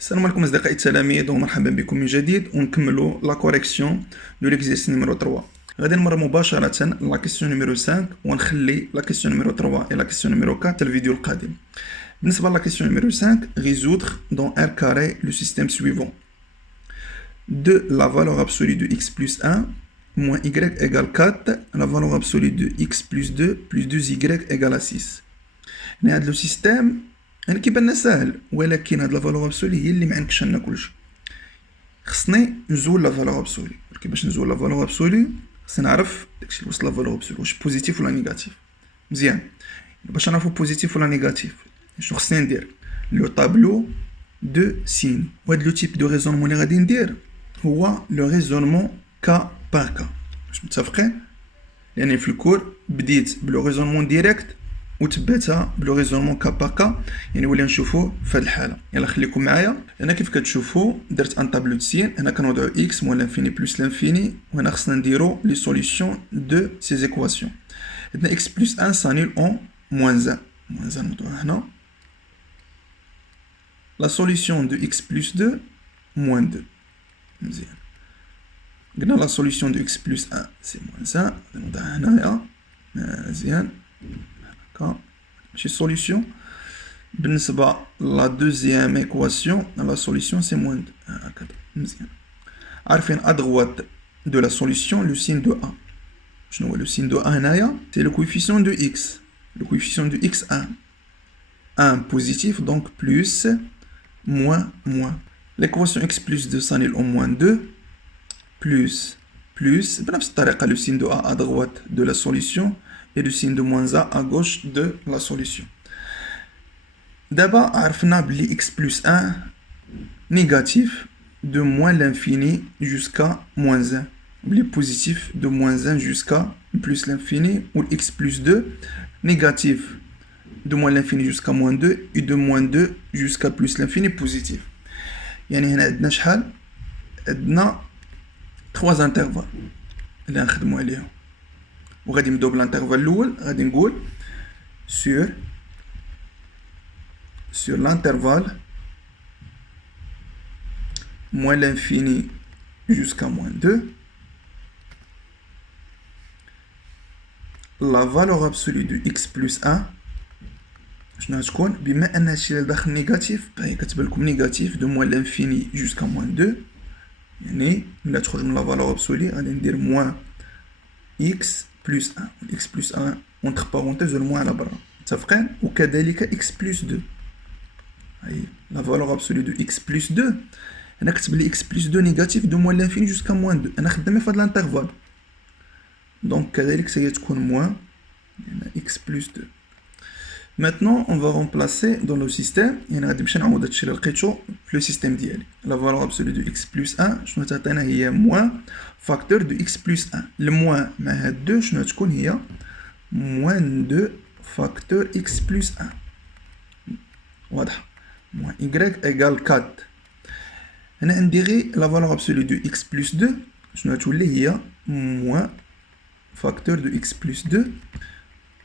السلام عليكم أصدقائي التلاميذ ومرحبا بكم من جديد ونكملوا لا كوريكسيون دو ليكزيرسيس نيميرو 3. غادي نمر مباشرة لا كيسيون نيميرو 5 ونخلي لا كيسيون نيميرو 3 et la question numéro 4 حتى الفيديو القادم. بالنسبة لا كيسيون نيميرو 5 résoudre dans R carré le système suivant. De la valeur absolue de x plus 1 moins y égale 4, la valeur absolue de x plus 2 plus 2y égale à 6. هذا لو سيستيم يعني كيبان ساهل، ولكن هاد لا فالور ابسولي هي اللي معندكش عندنا كلشي. خصني نزول لا فالور ابسولي، ولكن باش نزول لا فالور ابسولي خصني نعرف داكشي اللي وصل لا فالور ابسولي واش بوزيتيف ولا نيجاتيف. مزيان، باش نعرفو بوزيتيف ولا نيجاتيف شنو خصني ندير؟ لو طابلو دو سين. وهاد لو تيب دو ريزونمون اللي غادي ندير هو لو ريزونمون كا بار كا. واش متفقين؟ لأن في الكور بديت بلو ريزونمون ديريكت وتبعتها بلو ريزونمون كا بار كا، يعني ولينا نشوفوه في هاد الحاله. يلا خليكم معايا. هنا كيف كتشوفوا درت ان طابلو سين، هنا كنوضعو اكس موان لانفيني بلس لانفيني، وهنا خصنا نديرو لي سوليسيون دو سي زيكواسيون. عندنا اكس بلس 1 سانيل اون موان 1 موان 1 نوضعوها هنا. لا سوليسيون دو اكس بلس 2 موان 2. مزيان، قلنا لا سوليسيون دو اكس بلس 1 سي موان 1، نوضعها هنايا. مزيان ماشي سوليسيون. بالنسبة لا دوزيام ايكواسيون لا سوليسيون سي موان 2 هكذا. مزيان، عارفين ادغوات دو لا سوليسيون لو سين دو ا. شنو هو لو سين دو ا هنايا؟ سي لو كويفيسيون دو اكس. لو كويفيسيون دو اكس 1 بوزيتيف دونك بلس موان موان. ليكواسيون اكس بلس 2 سانيل اون موان 2 بلس بنفس الطريقة لو سين دو ا ادغوات دو لا سوليسيون et le signe de moins a à gauche de la solution. D'abord, on a x plus 1 négatif de moins l'infini jusqu'à moins 1. Les positifs de moins 1 jusqu'à plus l'infini, ou x plus 2 négatif de moins l'infini jusqu'à moins 2 et de moins 2 jusqu'à plus l'infini positif. يعني هنا عندنا شحال؟ عندنا 3 intervalles اللي غنخدمو عليهم. وغادي نبداو بالانترفال الاول. غادي نقول sur l'intervalle moins l'infini jusqu'à moins 2, la valeur absolue de x plus 1 شنو غتكون؟ بما ان هادشي اللي داخل نيجاتيف فهي كتبان لكم نيجاتيف دو موان لانفيني جوسكا موان 2، يعني ملي تخرج من لا فالور ابسولي غادي ندير موان x plus 1. x plus 1 entre parenthèses le moins على برا. متفقين؟ وكذلك x plus 2. هاي la valeur absolue de x plus 2. هنا كتب لي x plus 2 négatif de moins l'infini jusqu'à moins 2. أنا خدامين في هاد الانترفال. دونك كذلك هي تكون موان x plus 2. Maintenant, on va remplacer dans le système. يعني غادي نمشي نعوض هادشي اللي لقيتو في لو سيستيم ديالي. La valeur absolue de x plus 1 شنو تعطينا؟ هي موان فاكتور دو x plus 1. الموان مع هاد 2 شنو تكون؟ هي موان 2 فاكتور x plus 1. واضحة؟ موان y égale 4. هنا عندي غير la valeur absolue de x plus 2 شنو تولي؟ هي موان فاكتور دو x plus 2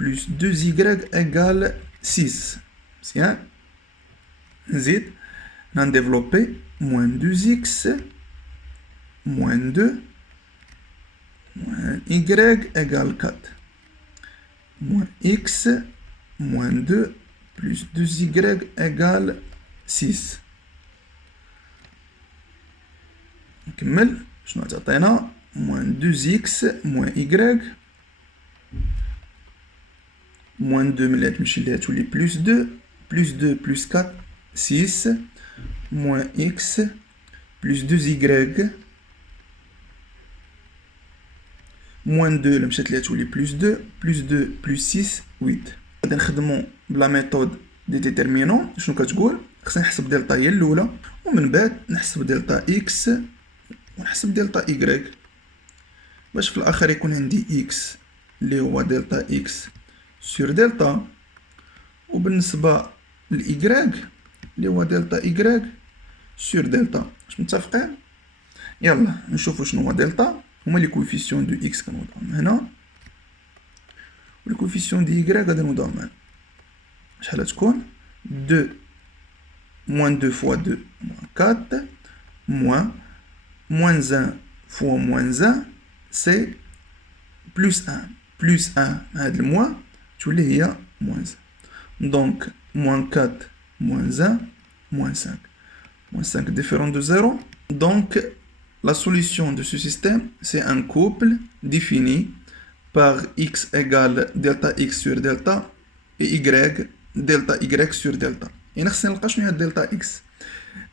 plus 2y égale 6. مزيان، نزيد نديفلوبي moins 2x moins 2 moins y égale 4 moins x moins 2 plus 2y égale 6. نكمل. شنو تعطينا؟ moins 2x moins y moins 2 ملي تمشي ليها تولي plus 2 plus 2 plus 4 6 moins x plus 2y moins 2 اللي مشات ليها تولي plus 2 plus 2 plus 6 8. غادي نخدمو بلا ميثود دي ديتيرمينون. شنو كتقول؟ خصني نحسب دلتا هي الاولى، ومن بعد نحسب دلتا اكس ونحسب دلتا y باش في الاخر يكون عندي x اللي هو دلتا اكس سور دلتا، وبالنسبة لإيكغيك اللي هو دلتا إيكغيك سور دلتا. واش متفقين؟ يلا نشوفو شنو هو دلتا. هما لي كويفيسيون دو إكس كنوضعهم هنا، و لي كويفيسيون دو إيكغيك غادي نوضعهم هنا. شحال تكون؟ 2 موان 2 فوا 2 موان 4 moins 1 fois moins 1 c'est plus 1 plus 1 هاد الموان تولي هي moins 1 donc moins 4 moins 1 moins 5 moins 5 différent de 0 donc la solution de ce système c'est un couple défini par x égale delta x sur delta et y delta y sur delta يعني خصني نلقى شنو هي delta x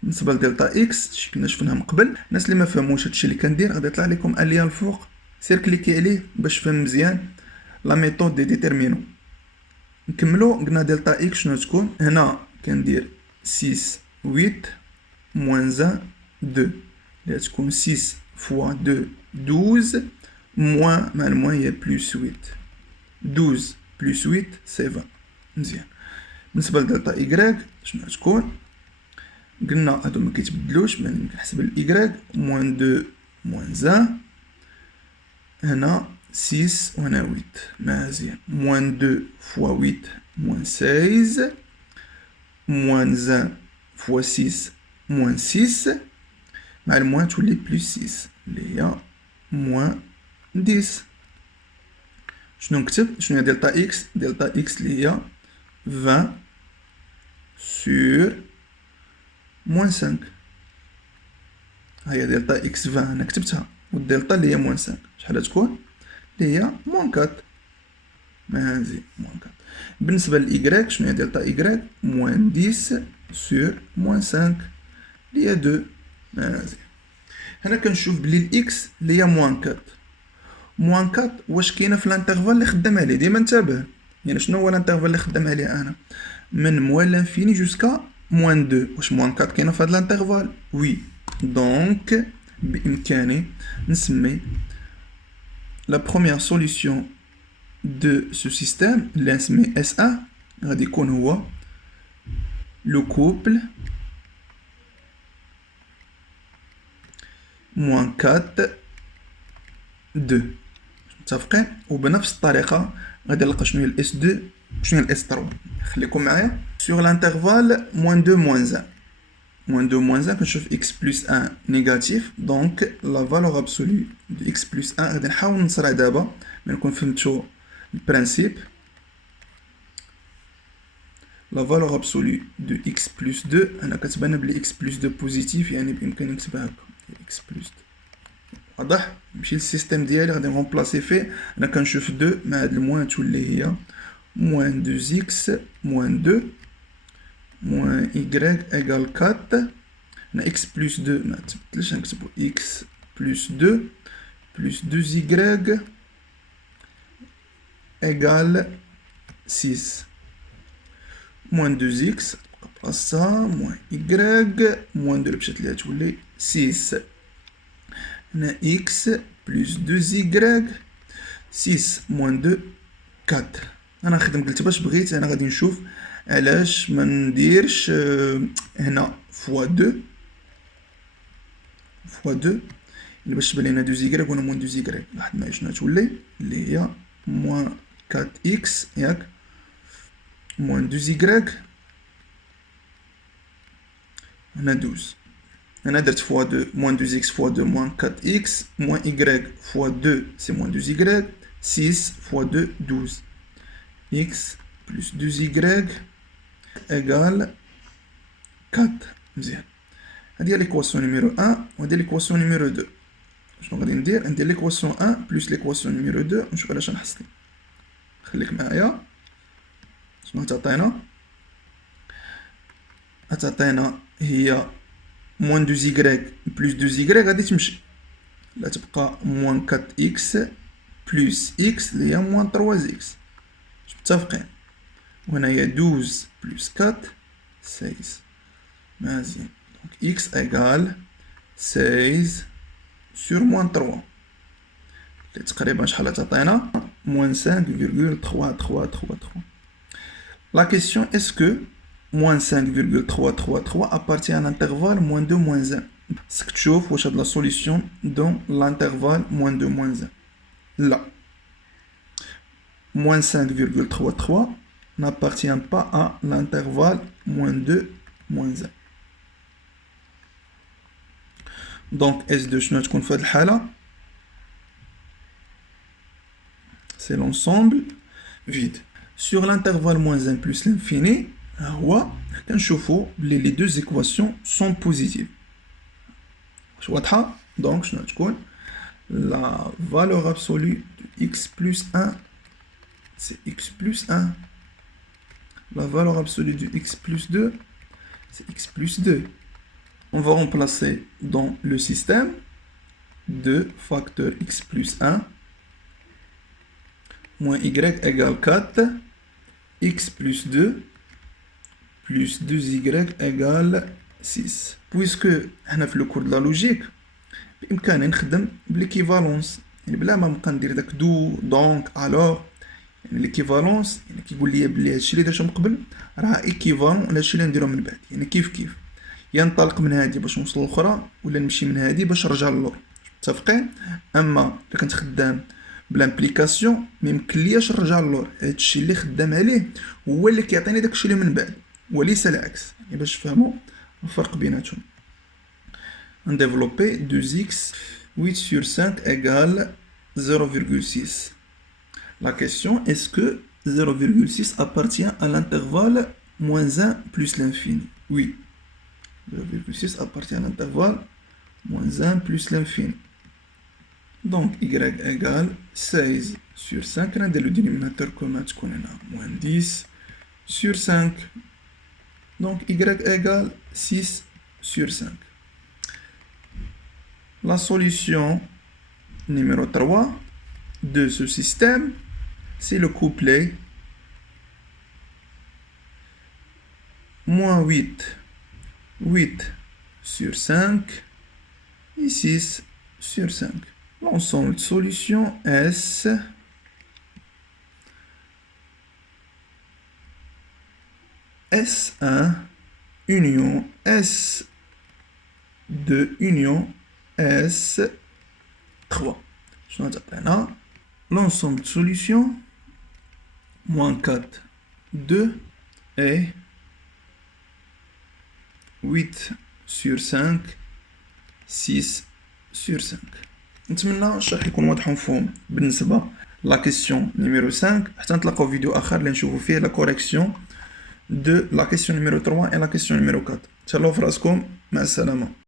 بالنسبه لدلتا اكس شي كنا شفناها من قبل الناس اللي ما فهموش هادشي اللي كندير غادي يطلع لكم اليا الفوق سير كليكي عليه باش تفهم مزيان لا ميثود دي ديتيرمينون نكملو قلنا دلتا اكس شنو تكون هنا كندير 6 8 moins 1 2 اللي تكون 6 fois 2 12 moins مع الموان هي بلس 8 12 بلس 8 سي 20 مزيان بالنسبه لدلتا ايكغيك شنو تكون قلنا هادو ما كيتبدلوش يعني كنحسب الايكغيك موان 2 موان 1 هنا 6 وهنا 8 مزيان موان 2 فوا 8 موان 16 موان 1 فوا 6 موان 6 مع الموان تولي بلس 6 اللي هي موان 10 شنو نكتب شنو هي دلتا اكس دلتا اكس اللي هي 20 sur moins 5 هي دلتا اكس 20 انا كتبتها والدلتا اللي هي موان 5 شحال تكون اللي هي موان 4 مزيان موان 4 بالنسبه للايكغيك شنو هي دلتا ايكغيك موان 10 sur moins 5 اللي هي 2 مزيان هنا كنشوف بلي الاكس اللي هي موان 4 موان 4 واش كاينه في الانترفال اللي خدام عليه ديما انتبه يعني شنو هو الانترفال اللي خدام عليه انا من موان لانفيني جوسكا موان 2 واش موان 4 كاينه في هاد الانترفال وي دونك بامكاني نسمي لا بروميير سوليسيون دو سو سيستيم اللي نسمي اس 1 غادي يكون هو لو كوبل موان 4 2 متفقين وبنفس الطريقه غادي نلقى شنو هي الاس 2 شنو هي الاس 3 خليكم معايا sur l'intervalle moins 2 moins 1 moins 2 moins 1 كنشوف x plus 1 négatif donc la valeur absolue de x plus 1 غادي نحاول نصرع دابا ما نكون فهمتو البرانسيب la valeur absolue de x plus 2 انا كتبان بلي x plus 2 بوزيتيف يعني بامكاني نكتبها هكا x plus 2 واضح نمشي للسيستيم ديالي غادي نغومبلاسي فيه انا كنشوف 2 مع هاد الموان تولي هي moins 2x moins 2 moins y égale 4 هنا x plus 2 ما تبدلش نكتبو x plus 2 plus 2y égale 6 moins 2x تبقى بلاصتها moins y moins 2 اللي مشات ليها تولي 6 هنا x plus 2y 6 moins 2 4 انا نخدم قلت باش بغيت انا غادي نشوف علاش ما نديرش هنا فوا 2 فوا 2 اللي باش تبان لنا 2 زيكريك ولا موان 2 زيكريك واحد ما شنو تولي اللي هي موان 4 اكس ياك موان 2 زيكريك هنا 12 هنا درت فوا 2 موان 2 اكس فوا 2 موان 4 اكس موان y فوا 2 سي موان 2 y 6 فوا 2 12 x plus 2y égale 4 مزيان هادي هي ليكواسيون نيميرو 1 وهادي ليكواسيون نيميرو 2 شنو غادي ندير ليكواسيون 1 بلس ليكواسيون نيميرو 2 ونشوف علاش نحصل خليك معايا شنو تعطينا هي موان 2y بلس 2y غادي تمشي لا تبقى موان 4x بلس x اللي هي موان 3x متفقين وهنا هي 12 بلس 4 16 مزيان دونك x égale 16 sur moins 3 اللي تقريبا شحال تعطينا moins 5,333. La question est-ce que moins 5,333 appartient à l'intervalle moins 2 moins 1 سك تشوف واش هاد لا سوليسيون دون l'intervalle moins 2 moins 1 لا moins 5,33 n'appartient pas à l'intervalle moins 2 moins 1 Donc S2 شنو تكون في هذه الحالة؟ c'est l'ensemble vide. Sur l'intervalle moins 1 plus l'infini, هو كنشوفوا بلي les deux équations sont positives. واش واضحة؟ donc شنو تكون؟ La valeur absolue de x plus 1, c'est x plus 1. La valeur absolue de x plus 2, c'est x plus 2. On va remplacer dans le système 2 facteur x plus 1 moins y égale 4, x plus 2 plus 2y égale 6. Puisque on a fait le cours de la logique, بإمكاني نخدم بالإكيفالونس، يعني بلا ما نبقى ندير داك دو دونك الوغ. يعني الإكيفالونس يعني كيقول لي بلي هادشي اللي درتو من قبل راه إيكيفالون لهادشي اللي نديرو من بعد، يعني كيف يا ننطلق من هادي باش نوصل للأخرى ولا نمشي من هادي باش نرجع للور. متفقين؟ أما إلا كنت خدام بلامبليكاسيون ميمكنلياش نرجع للور، هادشي اللي خدام عليه هو اللي كيعطيني داكشي اللي من بعد وليس العكس، يعني باش تفهموا الفرق بيناتهم. On développé 2x 8 sur 5 égale 0,6. La question, est-ce que 0,6 appartient à l'intervalle moins 1 plus l'infini? Oui. 0,6 appartient à l'intervalle moins 1 plus l'infini. Donc y égale 16 sur 5. On a le dénominateur commun, moins 10 sur 5. Donc y égale 6 sur 5. La solution numéro 3 de ce système, c'est le couplet moins 8 sur 5 et 6 sur 5. L'ensemble de solutions S S1 union S2 union S3. Je note là l'ensemble de solutions moins 4, 2 et 8 sur 5, 6 sur 5. نتمنى الشرح يكون واضح ومفهوم بالنسبة لا كيسيون نيميرو 5 حتى نتلاقاو فيديو اخر اللي نشوفو فيه لا كوريكسيون دو لا كيسيون نيميرو 3 et لا كيسيون نيميرو 4. تهلاو في راسكم، مع السلامة.